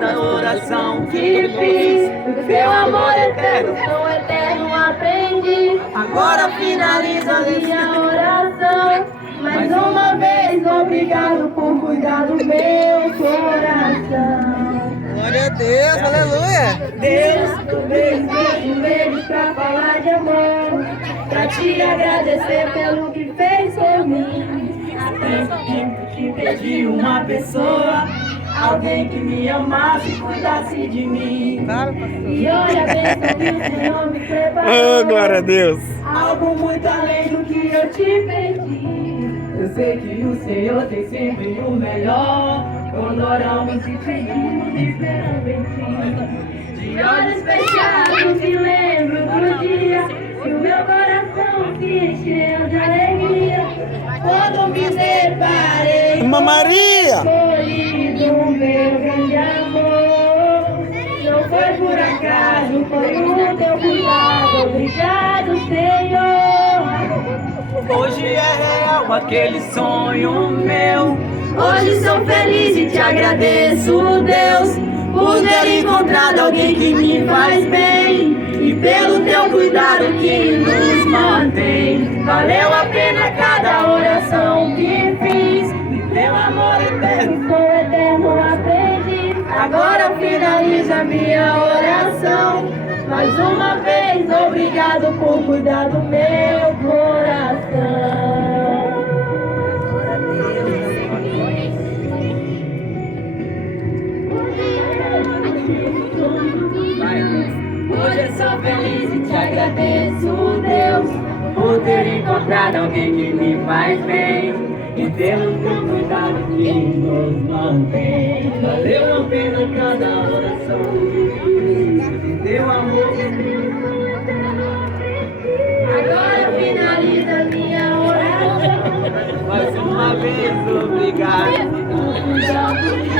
cada oração que fiz. Do teu amor eterno, sou eterno aprendiz. agora finaliza a Minha oração, mais uma vez, obrigado por cuidar do meu coração. Glória a Deus, aleluia. Deus, vejo pra falar de amor, pra te agradecer pelo que fez por mim. Até que pedi uma pessoa, alguém que me amasse e cuidasse de mim. E olha bem que o Senhor me preparou. Oh, glória a Deus. Algo muito além do que eu te pedi. Eu sei que o Senhor tem sempre o melhor. Quando oramos e pedimos, esperando em ti. De olhos fechados me lembro do dia que o meu coração se encheu de alegria. Quando me deparei Irmã Maria. escolhido o meu grande amor. Não foi por acaso, foi o teu cuidado. Obrigado, Senhor. Hoje é real aquele sonho meu. Hoje sou feliz e te agradeço, Deus, por ter encontrado alguém que me faz bem e pelo teu cuidado que nos mantém. Valeu a pena cada oração que fiz. Teu amor eterno, Sou eterno aprendiz. Agora finaliza minha oração. Mais uma vez, obrigado por cuidar do meu coração. hoje eu sou feliz e te agradeço, Deus, por ter encontrado alguém que me faz bem e pelo teu cuidado que nos mantém. Valeu a pena cada oração que fiz, de teu amor. Agora finaliza minha oração. Mais uma vez, obrigado. Obrigado.